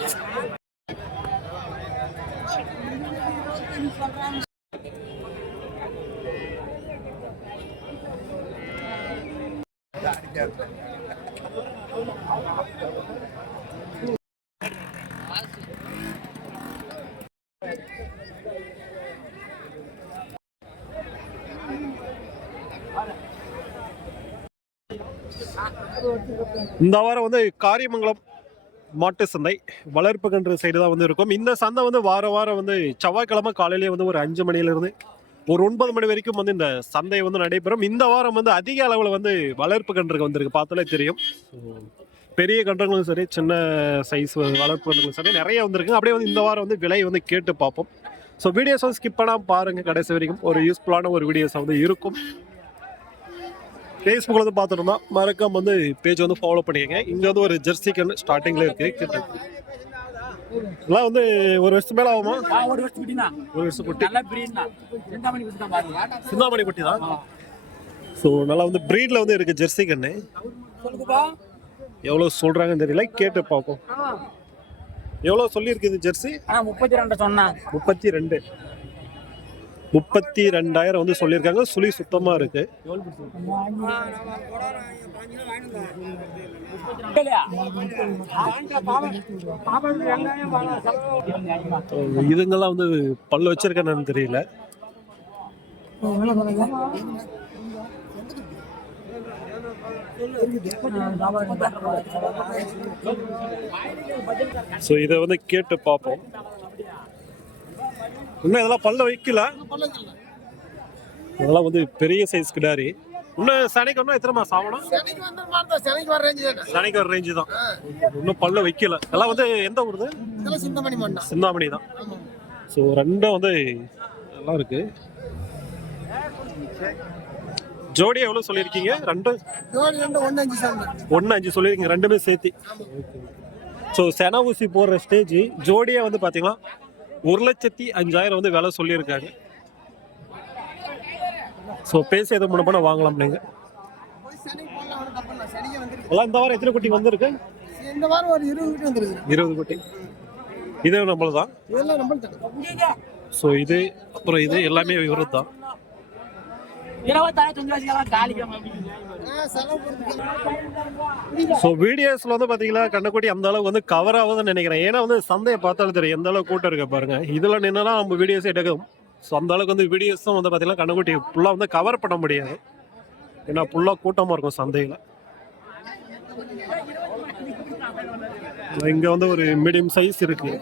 இந்த வாரம் வந்து காரியமங்கலம் மாட்டு சந்தை வளர்ப்பு கன்று சைடு தான் வந்து இருக்கும். இந்த சந்தை வந்து வாரம் வந்து செவ்வாய்க்கிழமை காலையிலேயே வந்து ஒரு 5 மணிலேருந்து ஒரு 9 மணி வரைக்கும் வந்து இந்த சந்தை வந்து நடைபெறும். இந்த வாரம் வந்து அதிக அளவில் வந்து வளர்ப்பு கன்றுகள் வந்திருக்கு, பார்த்தாலே தெரியும். பெரிய கன்றுகளும் சரி, சின்ன சைஸ் வளர்ப்பு கன்றுகளும் சரி நிறைய வந்திருக்கு. அப்படியே வந்து இந்த வாரம் வந்து விலை வந்து கேட்டு பார்ப்போம். ஸோ வீடியோஸ் வந்து ஸ்கிப் பண்ணாமல் பாருங்கள், கடைசி வரைக்கும் ஒரு யூஸ்ஃபுல்லான ஒரு வீடியோஸ் வந்து இருக்கும். ஃபேஸ்புக்கில் வந்து பார்த்துட்டோம்னா மறக்காம வந்து பேஜ் வந்து ஃபாலோ பண்ணிக்கங்க. இங்கே வந்து ஒரு ஜெர்சி கன்று ஸ்டார்டிங்கில் இருக்குது. கிட்ட எல்லாம் வந்து ஒரு வருஷம் மேலே ஆகுமா? ஒரு வருஷம் குட்டி, சிந்தாமணி குட்டி தான். ஸோ நல்லா வந்து ப்ரீடில் வந்து இருக்குது ஜெர்சி கன்று. எவ்வளோ சொல்கிறாங்கன்னு தெரியல, கேட்டு பார்ப்போம். எவ்வளோ சொல்லியிருக்கு இது ஜெர்சி? 32 சொன்னேன். 32,000 வந்து சொல்லியிருக்காங்க. சுழி சுத்தமாக இருக்கு. இதுங்கெல்லாம் வந்து பல்லு வச்சிருக்கேன்னு தெரியல. ஸோ இதை வந்து கேட்டு பார்ப்போம். இன்னும் இதெல்லாம் பல்ல வைக்கல. இதெல்லாம் வந்து பெரிய சைஸ் கிடாரி. இன்னும் சனிக்கு இன்னும் எத்தனை மாசம் ஆகணும்? சனிக்கு ஒரு ரேஞ்சு தான். இன்னும் பல்ல வைக்கல. எல்லாம் வந்து எந்த ஊருது? சிந்தாமணி தான். ஸோ ரெண்டும் வந்து நல்லா இருக்கு. ஜோடியா எவ்வளவு சொல்லியிருக்கீங்க? 1.5 சொல்லியிருக்கீங்க, ரெண்டுமே சேர்த்து. ஸோ சென ஊசி போடுற ஸ்டேஜ். ஜோடியா வந்து பார்த்தீங்கன்னா 1,05,000 வந்து விலை சொல்லியிருக்காங்க. ஸோ பேசி எதுவும் முன்ன பண்ண வாங்கலாம். நீங்கள் எல்லாம் இந்த வாரம் எத்தனை குட்டி வந்திருக்கு? இந்த வாரம் ஒரு 20 குட்டி. இது நம்மள தான். ஸோ இது அப்புறம் இது எல்லாமே இவரது தான். ஸோ வீடியோஸ்ல வந்து பாத்தீங்களா கண்ணக்குட்டி அந்த அளவுக்கு வந்து கவர் ஆகுதுன்னு நினைக்கிறேன். ஏன்னா வந்து சந்தையை பார்த்தாலும் தெரியும் எந்த அளவுக்கு கூட்டம் இருக்க பாருங்க. இதுல நின்னா நம்ம வீடியோஸ் எடுக்கும். ஸோ அந்த அளவுக்கு வந்து வீடியோஸும் வந்து பாத்தீங்கன்னா கண்ணக்குட்டி ஃபுல்லா வந்து கவர் பண்ண முடியாது. ஏன்னா ஃபுல்லா கூட்டமா இருக்கும் சந்தையில. இங்க வந்து ஒரு மீடியம் சைஸ் இருக்கு.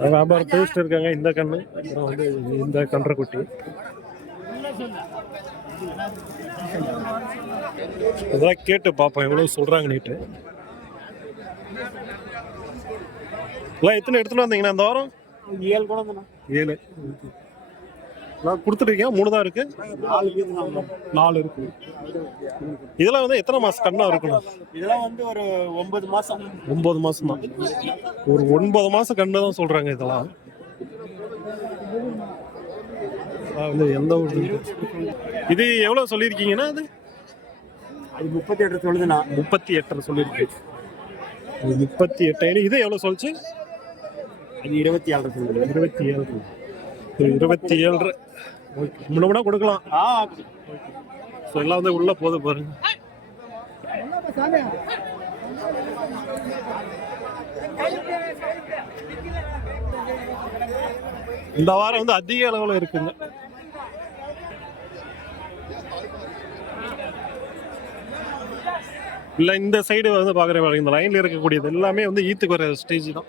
வியாபாரம் பேசிட்டு இருக்காங்க. இந்த கண்ணு வந்து இந்த கன்ற குட்டி. அதான் கேட்டு பார்ப்போம் எவ்வளவு சொல்றாங்க. நீட்டு எல்லாம் எத்தனை எடுத்துட்டு வந்தீங்கன்னா இந்த வாரம்? 7 கொடுத்துருக்கீங்க. 3 தான் இருக்கு. 4 இருக்கு. இதெல்லாம் வந்து எத்தனை மாசம் கண்ணா இருக்கணும்? இதெல்லாம் வந்து ஒரு 9 மாசம். 9 மாசம் தான். ஒரு 9 மாசம் கண்ணு தான் சொல்றாங்க. இதெல்லாம் வந்து எந்த ஊர்? இது எவ்வளவு சொல்லியிருக்கீங்கன்னா? அது 38 சொல்லுதுண்ணா. 38 சொல்லியிருக்கு. 38. இது எவ்வளவு சொல்லிச்சு? 27 சொல்லுது. 27. 27 முன்னா கொடுக்கலாம். ஸோ எல்லாம் வந்து உள்ள போது பாருங்க. இந்த வாரம் வந்து அதிக அளவில் இருக்குங்க. இல்லை இந்த சைடு வந்து பார்க்குற இந்த லைனில் இருக்கக்கூடியது எல்லாமே வந்து ஈத்துக்கு வர ஸ்டேஜ் தான்.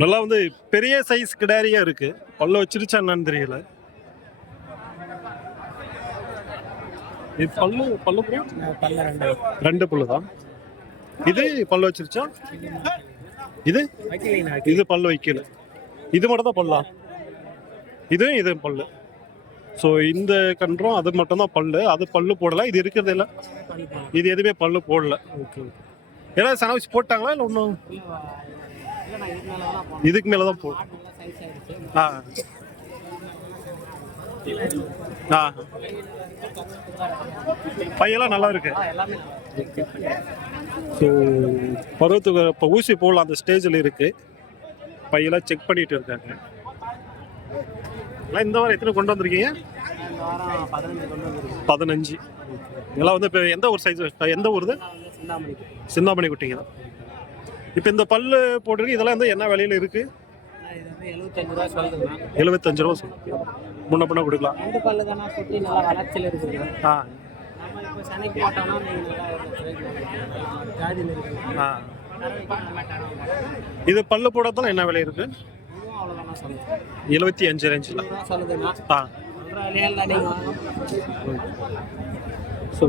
நல்லா வந்து பெரிய சைஸ் கிடாரியா இருக்கு. பல்ல வச்சிருச்சா என்னன்னு தெரியல. இது பல்லு பல்லு bro? பல்ல ரெண்டு பல்லு தான். இது பல்லு வச்சிருச்சா? இது இது பல்லு வைக்கல. இது மட்டும் தான் பல்லா? இது பல்லு. ஸோ இந்த கன்றும் அது மட்டும் தான் பல்லு. அது பல்லு போடல. இது இருக்கிறது இல்லை. இது எதுவுமே பல்லு போடல. ஓகே. ஏதாவது சன வச்சு போட்டாங்களா இல்லை ஒன்றும்? இதுக்கு மேலே தான் போடும். ஆ ஆ பையெல்லாம் நல்லா இருக்கு. ஸோ பருவத்துக்கு இப்போ ஊசி போடலாம் அந்த ஸ்டேஜில் இருக்கு. பையெல்லாம் செக் பண்ணிட்டு இருக்காங்க. இந்த வாரம் எத்தனை கொண்டு வந்திருக்கீங்க? 15. இதெல்லாம் வந்து இப்போ எந்த ஒரு சைஸ், எந்த ஊருது? சிந்தாமணி குட்டிங்க தான். இப்போ இந்த பல்லு போட்டிருக்கு. இதெல்லாம் வந்து என்ன விலையில இருக்கு? 75 ரூபா சொல்லுங்க. முன்ன பின்ன கொடுக்கலாம். ஆ ஆ இது பல்லு போடத்தான் என்ன விலை இருக்கு? 75 ரேஞ்சில். ஆ ஸோ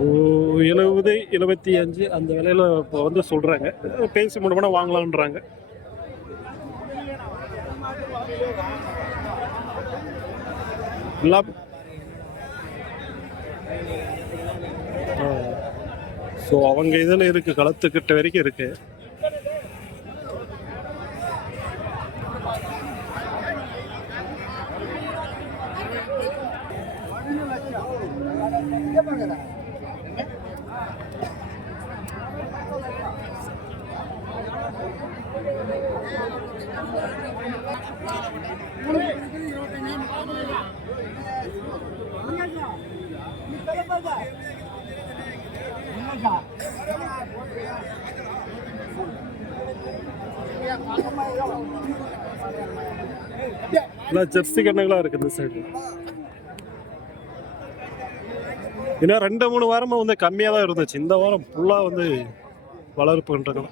70 75 அந்த விலையில இப்போ வந்து சொல்றாங்க. பேசி முடியும்னா வாங்கலான்றாங்க. எல்லாம் ஸோ அவங்க இதில் இருக்கு, களத்துக்கிட்ட வரைக்கும் இருக்கு. ஜெர்சி கண்ணுகளா இருக்கு இந்த சைடு. இன்னும் 2-3 வாரமா வந்து கம்மியாக தான் இருந்துச்சு. இந்த வாரம் ஃபுல்லாக வந்து வளர்ப்பு கன்றுகள்.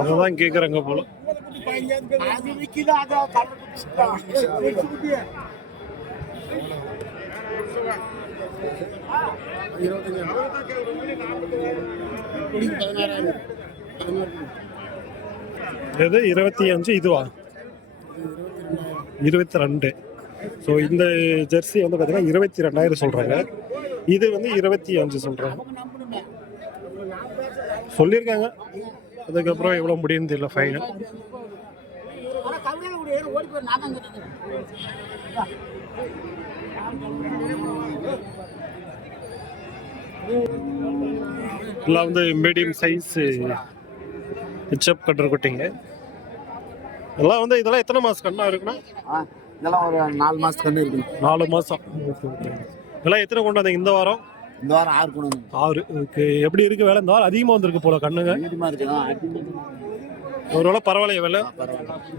அதான் கேக்குறாங்க போல. எது 25? இதுவா 22? ஸோ இந்த ஜெர்சி வந்து பார்த்தீங்கன்னா 22,000 சொல்றாங்க. இது வந்து 25 சொல்றாங்க சொல்லியிருக்காங்க. அதுக்கப்புறம் எவ்வளோ முடியும்னு தெரியல ஃபைனல். எல்லாம் வந்து மீடியம் சைஸ் ஹெச்எப் கட்டர் குட்டிங்க. எல்லாம் வந்து இதெல்லாம் எத்தனை மாதம் கண்ணா இருக்குன்னா? இதெல்லாம் ஒரு 4 மாசத்துக்கு கண்ணு இருக்கு. 4 மாதம். இதெல்லாம் எத்தனை கொண்டு வந்தீங்க இந்த வாரம்? இந்த வாரம் 6 கொண்டு வந்தோம். 6. ஓகே. எப்படி இருக்கு வேலை? இந்த வாரம் அதிகமாக வந்திருக்கு போல கண்ணுங்க. ஒருவேளை பரவாயில்லையா வேலை?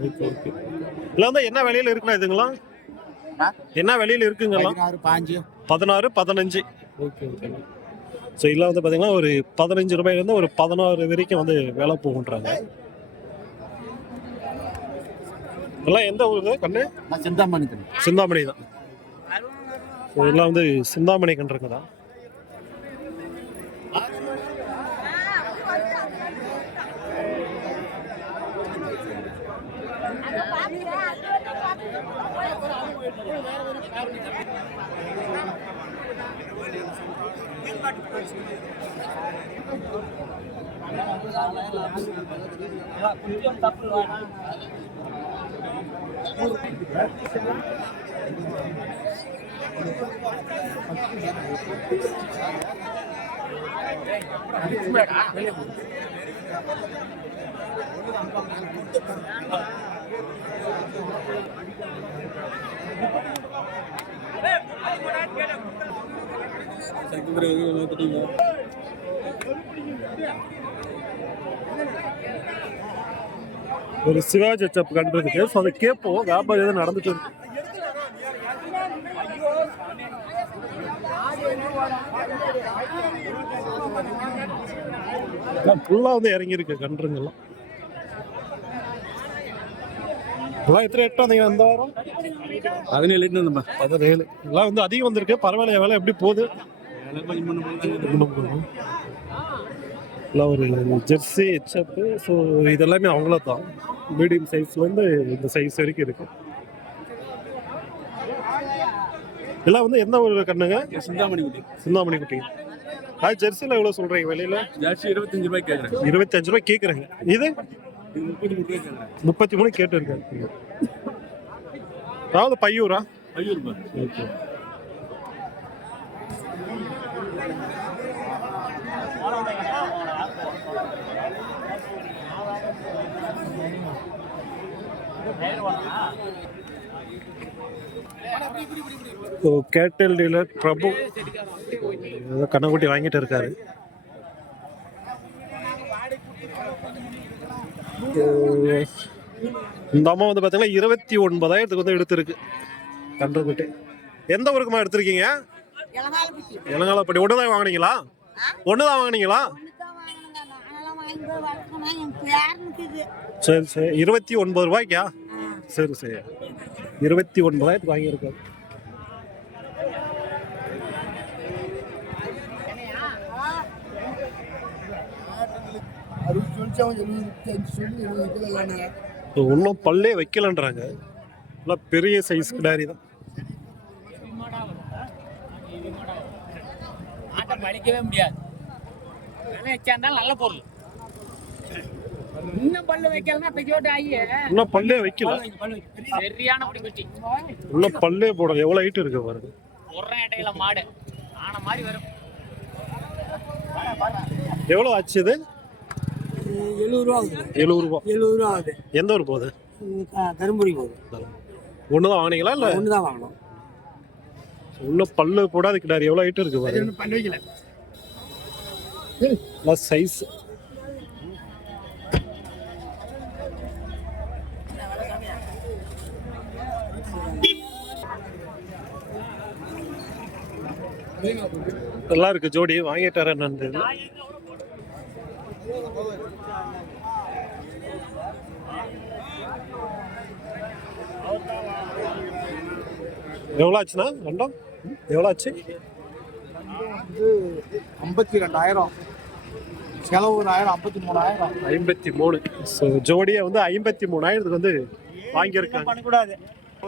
Okay okay. இல்லை வந்து என்ன விலையில இருக்குண்ணா இதுங்களாம்? என்ன விலையில இருக்குங்களா? 16 15. Okay okay. ஸோ இல்லை வந்து பார்த்தீங்கன்னா ஒரு 15 ரூபாயிலேருந்து ஒரு 16 வரைக்கும் வந்து வேலை போகுன்றாங்க. எல்லாம் எந்த ஊர் கண்ணு? சிந்தாமணி. சிந்தாமணி தான். எல்லாம் வந்து சிந்தாமணி கன்றுங்க தான். ஒரு சிவாஜி செப் கண்டுருக்கு. ஸோ அதை கேட்போம், வியாபாரம் எதுவும் நடந்துட்டு இருக்கு. ஃபுல்லாக வந்து இறங்கியிருக்கு கன்றுங்கெல்லாம். எல்லாம் எத்தனை எட்டு வந்தீங்க இந்த வாரம்? 17 எட்டு 17. எல்லாம் வந்து அதிகம் வந்திருக்கு. பரவாயில்ல, வேலை எப்படி போகுது? எல்லாம் ஒரு ஜெர்சி ஹெச்எப்பு. ஸோ இதெல்லாமே அவங்கள தான் மீடியம் சைஸ்லேருந்து இந்த சைஸ் வரைக்கும் இருக்கு. எல்லாம் வந்து எந்த ஒரு கண்ணுங்க? சிந்தாமணி குட்டி. அது ஜெர்சியில் எவ்வளோ சொல்கிறீங்க வெளியில்? ஜெர்சி 25 ரூபாய் கேட்குறேன். 25 ரூபாய் கேட்குறேங்க. இது 33 கேட்டு இருக்காரு. அதாவது பையூரா? ஓகே. கேட்டல் டீலர் பிரபு கண்ணக்குட்டி வாங்கிட்டு இருக்காரு. இந்த அம்மா வந்து பார்த்தீங்கன்னா 29,000 வந்து எடுத்திருக்கு கன்றுக்குட்டி. எந்த ஊருக்குமா எடுத்திருக்கீங்க? இளங்காலப்பட்டி. ஒன்று தான் வாங்கினீங்களா? ஒன்று தான் வாங்கினீங்களா? சரி சரி. 29 ரூபாய்க்கா? சரி சரி. 29,000 வாங்கியிருக்காரு. இன்னும் பல்லே வைக்கலன்றாங்க. பெரிய சைஸ் கிடாரி தான். அழிக்கவே முடியாது. நல்ல பொருள். இன்னும் பல்லு வைக்கலன்னா இன்னும் பல்லே வைக்கல. சரியான குட்டி. இன்னும் பல்லே போடல. எவ்வளவு ஹைட் இருக்கு பாருங்க. ஒரு இடையில மாடு ஆன மாதிரி வரும். எவ்வளவு ஆச்சு இது? 70 ரூபா. 70 ரூபா ஆகுது. எந்த ஊர் போகுது? தருமபுரி போகுது. ஒன்று தான் வாங்கினீங்களா? இல்லை ஒன்று தான் வாங்கணும். இன்னும் பல்லு போடாது கிடாரி. எவ்வளோ ஹைட் இருக்கு பாருங்க. பண்ணி வைக்கல. சைஸ் நல்லா இருக்கு. ஜோடி வாங்கிட்டார என்னன்னு எவ்வளோ ஆச்சுண்ணா? ரெண்டும் எவ்வளோ ஆச்சு? 52,000. செலவு 53,000. 53. ஸோ ஜோடியை வந்து 53,000 வந்து வாங்கியிருக்காங்க.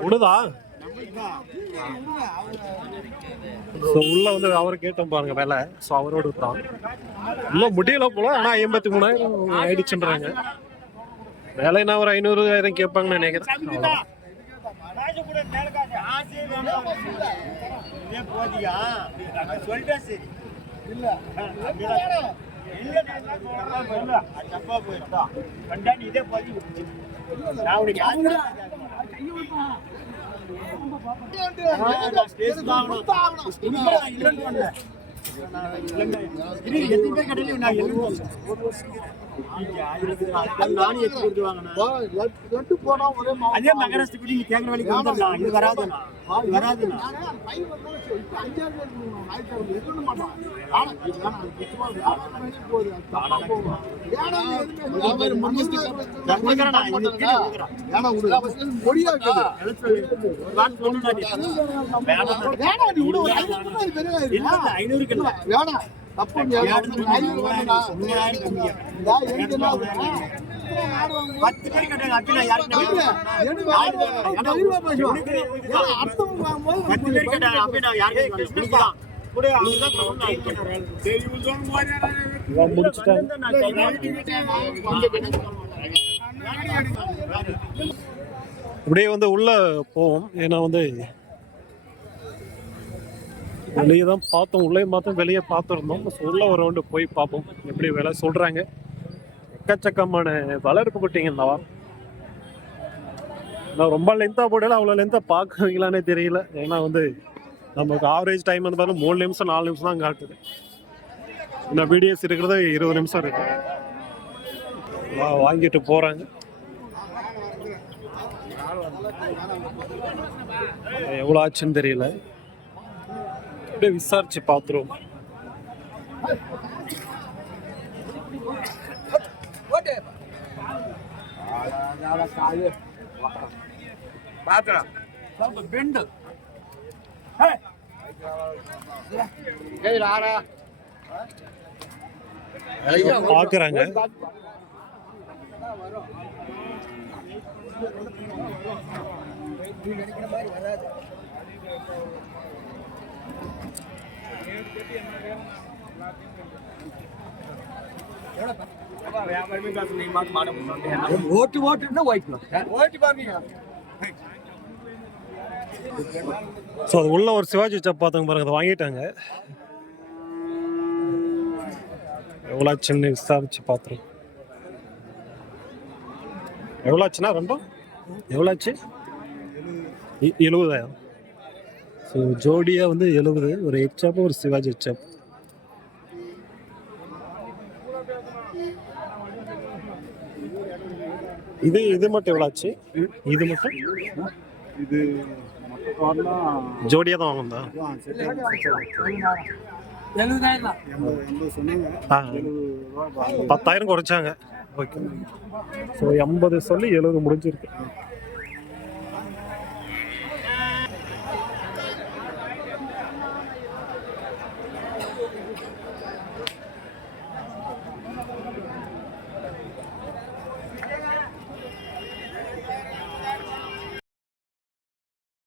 ஒண்ணுதான். ஸோ உள்ள வந்து அவர் கேட்டோம் பாருங்க வேலை. ஸோ அவரோட தான் இன்னும் முடியல போல. ஆனால் 53,000 ஆயிடுச்சுன்றாங்க. வேலைன்னா ஒரு 500,000 கேட்பாங்கன்னு நினைக்கிறேன். அதே மகராஷ்டிரப்படி நீ கேட்குற வேலைக்கு வந்துடலாம். இது வராதுண்ணா. வராதுண்ணா. அப்படியே வந்து உள்ள போவோம். ஏன்னா வந்து வெளியே தான் பார்த்தோம், உள்ளே பார்த்தோம், வெளியே பார்த்துருந்தோம். ஸோ உள்ள ஒரு ரவுண்டு போய் பார்ப்போம் எப்படி வேலை சொல்றாங்க. எக்கச்சக்கமான வளர்ப்பு குட்டிங்க இந்த வாரம். நான் ரொம்ப லென்த்தாக போடல, அவ்வளோ லென்த்தாக பார்க்குறீங்களானே தெரியல. ஏன்னா வந்து நமக்கு ஆவரேஜ் டைம் வந்து பார்த்தா 3 நிமிஷம் 4 நிமிஷம் தான் காட்டுது. இந்த வீடியோஸ் இருக்கிறது 20 நிமிஷம் இருக்கு. வாங்கிட்டு போறாங்க. எவ்வளோ ஆச்சுன்னு தெரியல, அப்படியே விசாரிச்சு பார்த்துருவோம். பார்க்குறாங்க. ஸோ அது உள்ள ஒரு சிவாஜி சப் பார்த்தவங்க பாருங்க, அதை வாங்கிட்டாங்க. எவ்வளோ ஆச்சுன்னு விசாரிச்சு பார்த்துருவோம். எவ்வளோ ஆச்சுன்னா ரெண்டும் எவ்வளோ ஆச்சு? 70,000. ஸோ ஜோடியாக வந்து 70. ஒரு ஹெட் சாப்பு ஒரு சிவாஜி ஹெட் சாப். இது மட்டும் எவ்வளோ ஆச்சு? இது மட்டும் இது ஜோடியாக தான் வாங்குந்தா? 10,000 குறைச்சாங்க. ஓகே. ஸோ 80 சொல்லி 70 முடிஞ்சிருக்கு.